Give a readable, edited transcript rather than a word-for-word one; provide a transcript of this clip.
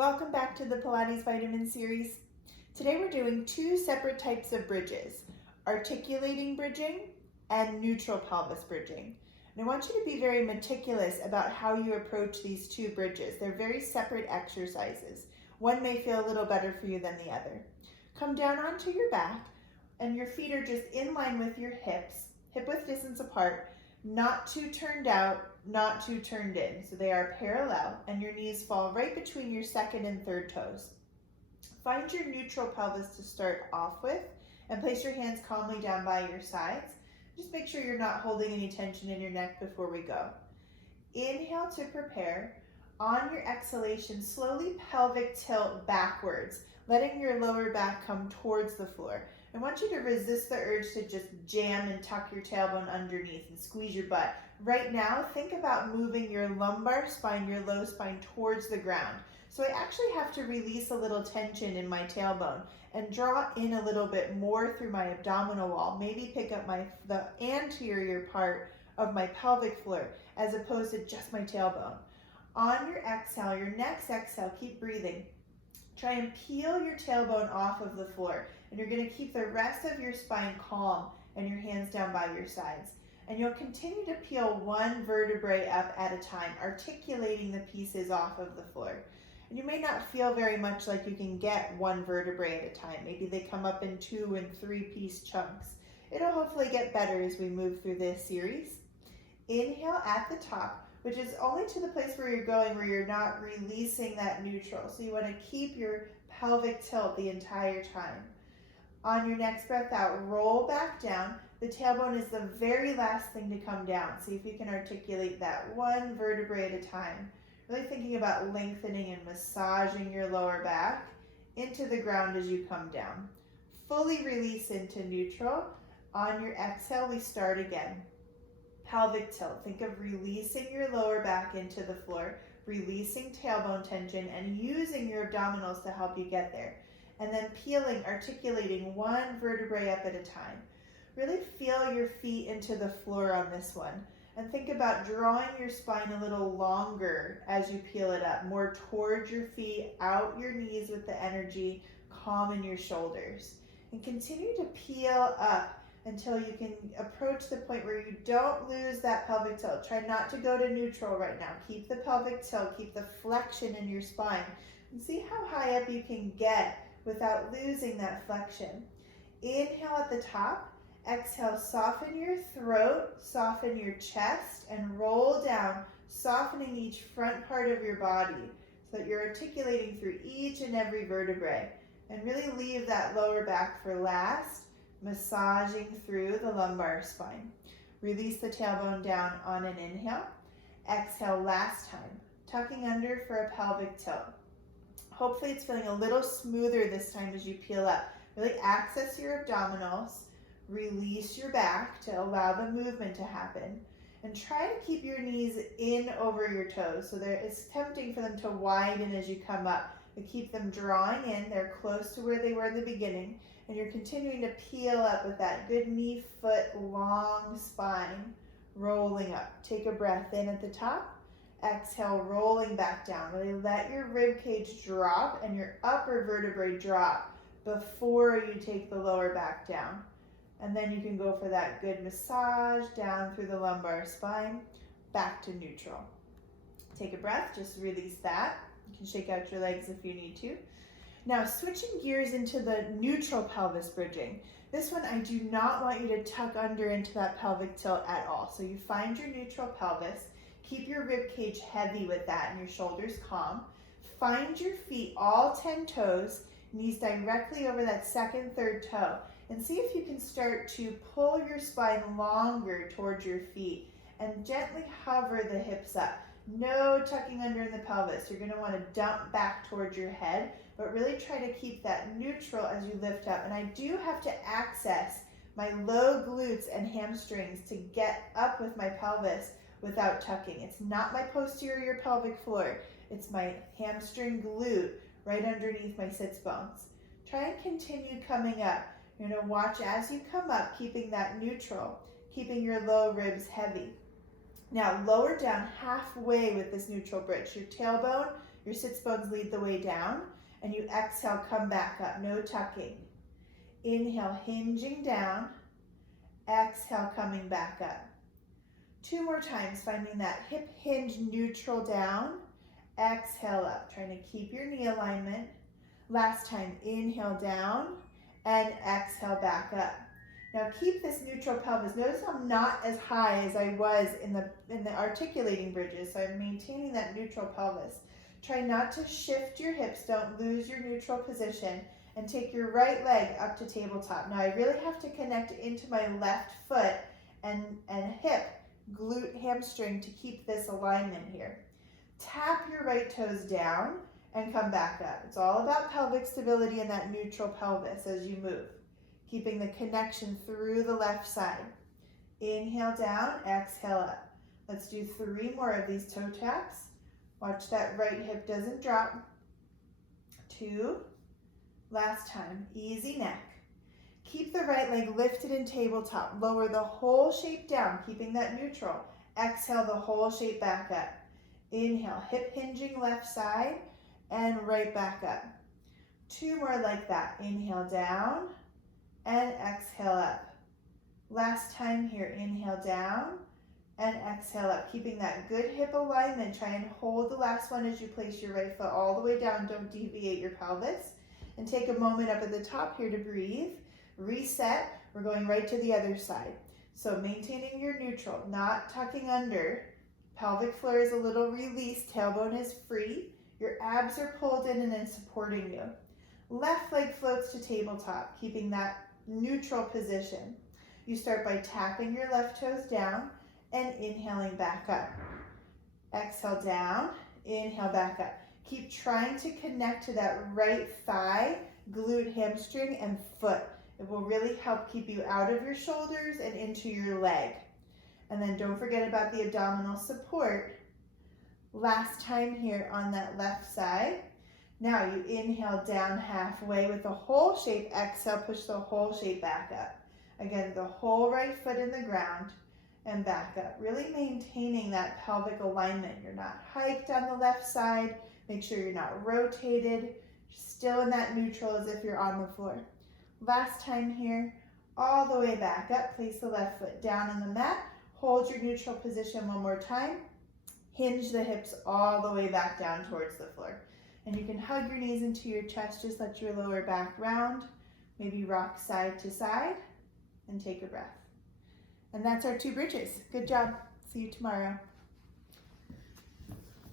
Welcome back to the Pilates Vitamin series. Today we're doing two separate types of bridges, articulating bridging and neutral pelvis bridging. And I want you to be very meticulous about how you approach these two bridges. They're very separate exercises. One may feel a little better for you than the other. Come down onto your back and your feet are just in line with your hips, hip width distance apart, not too turned out, not too turned in. So they are parallel and your knees fall right between your second and third toes. Find your neutral pelvis to start off with and place your hands calmly down by your sides. Just make sure you're not holding any tension in your neck before we go. Inhale to prepare. On your exhalation, slowly pelvic tilt backwards, letting your lower back come towards the floor. I want you to resist the urge to just jam and tuck your tailbone underneath and squeeze your butt. Right now, think about moving your lumbar spine, your low spine towards the ground. So I actually have to release a little tension in my tailbone and draw in a little bit more through my abdominal wall. Maybe pick up the anterior part of my pelvic floor as opposed to just my tailbone. On your exhale, your next exhale, keep breathing. Try and peel your tailbone off of the floor. And you're going to keep the rest of your spine calm and your hands down by your sides. And you'll continue to peel one vertebrae up at a time, articulating the pieces off of the floor. And you may not feel very much like you can get one vertebrae at a time. Maybe they come up in 2 and 3 piece chunks. It'll hopefully get better as we move through this series. Inhale at the top, which is only to the place where you're going where you're not releasing that neutral. So you want to keep your pelvic tilt the entire time. On your next breath out, roll back down. The tailbone is the very last thing to come down. See if you can articulate that one vertebrae at a time. Really thinking about lengthening and massaging your lower back into the ground as you come down. Fully release into neutral. On your exhale, we start again. Pelvic tilt. Think of releasing your lower back into the floor, releasing tailbone tension, and using your abdominals to help you get there. And then peeling, articulating one vertebrae up at a time. Really feel your feet into the floor on this one. And think about drawing your spine a little longer as you peel it up, more towards your feet, out your knees with the energy, calm in your shoulders. And continue to peel up until you can approach the point where you don't lose that pelvic tilt. Try not to go to neutral right now. Keep the pelvic tilt, keep the flexion in your spine. And see how high up you can get without losing that flexion. Inhale at the top, exhale, soften your throat, soften your chest, and roll down, softening each front part of your body so that you're articulating through each and every vertebrae. And really leave that lower back for last, massaging through the lumbar spine. Release the tailbone down on an inhale. Exhale last time, tucking under for a pelvic tilt. Hopefully it's feeling a little smoother this time as you peel up. Really access your abdominals, release your back to allow the movement to happen, and try to keep your knees in over your toes. So it's tempting for them to widen as you come up, but keep them drawing in. They're close to where they were in the beginning, and you're continuing to peel up with that good knee, foot, long spine, rolling up. Take a breath in at the top. Exhale, rolling back down. Really let your rib cage drop and your upper vertebrae drop before you take the lower back down. And then you can go for that good massage down through the lumbar spine, back to neutral. Take a breath, just release that. You can shake out your legs if you need to. Now, switching gears into the neutral pelvis bridging. This one, I do not want you to tuck under into that pelvic tilt at all. So you find your neutral pelvis. Keep your rib cage heavy with that and your shoulders calm. Find your feet, all 10 toes, knees directly over that second, third toe. And see if you can start to pull your spine longer towards your feet and gently hover the hips up. No tucking under in the pelvis. You're going to want to dump back towards your head, but really try to keep that neutral as you lift up. And I do have to access my low glutes and hamstrings to get up with my pelvis without tucking. It's not my posterior pelvic floor. It's my hamstring glute right underneath my sits bones. Try and continue coming up. You're going to watch as you come up, keeping that neutral, keeping your low ribs heavy. Now lower down halfway with this neutral bridge. Your tailbone Your sits bones lead the way down, and you exhale, come back up, no tucking. Inhale, hinging down. Exhale, coming back up. 2 more times, finding that hip hinge neutral down. Exhale up, trying to keep your knee alignment. Last time, inhale down and exhale back up. Now keep this neutral pelvis. Notice I'm not as high as I was in the articulating bridges, so I'm maintaining that neutral pelvis. Try not to shift your hips, don't lose your neutral position, and take your right leg up to tabletop. Now I really have to connect into my left foot and hip, glute, hamstring to keep this alignment here. Tap your right toes down and come back up. It's all about pelvic stability and that neutral pelvis as you move. Keeping the connection through the left side. Inhale down, exhale up. Let's do 3 more of these toe taps. Watch that right hip doesn't drop. 2. Last time, easy neck. Keep the right leg lifted in tabletop. Lower the whole shape down, keeping that neutral. Exhale the whole shape back up. Inhale, hip hinging left side and right back up. 2 more like that. Inhale down and exhale up. Last time here, inhale down and exhale up. Keeping that good hip alignment. Try and hold the last one as you place your right foot all the way down. Don't deviate your pelvis. And take a moment up at the top here to breathe. Reset. We're going right to the other side. So maintaining your neutral, not tucking under. Pelvic floor is a little released. Tailbone is free. Your abs are pulled in and then supporting you. Left leg floats to tabletop, keeping that neutral position. You start by tapping your left toes down and inhaling back up. Exhale down, inhale back up. Keep trying to connect to that right thigh, glute, hamstring, and foot. It will really help keep you out of your shoulders and into your leg. And then don't forget about the abdominal support. Last time here on that left side. Now you inhale down halfway with the whole shape. Exhale, push the whole shape back up. Again, the whole right foot in the ground and back up. Really maintaining that pelvic alignment. You're not hiked on the left side. Make sure you're not rotated. Still in that neutral as if you're on the floor. Last time here, all the way back up. Place the left foot down on the mat. Hold your neutral position one more time. Hinge the hips all the way back down towards the floor. And you can hug your knees into your chest, just let your lower back round. Maybe rock side to side and take a breath. And that's our 2 bridges. Good job. See you tomorrow.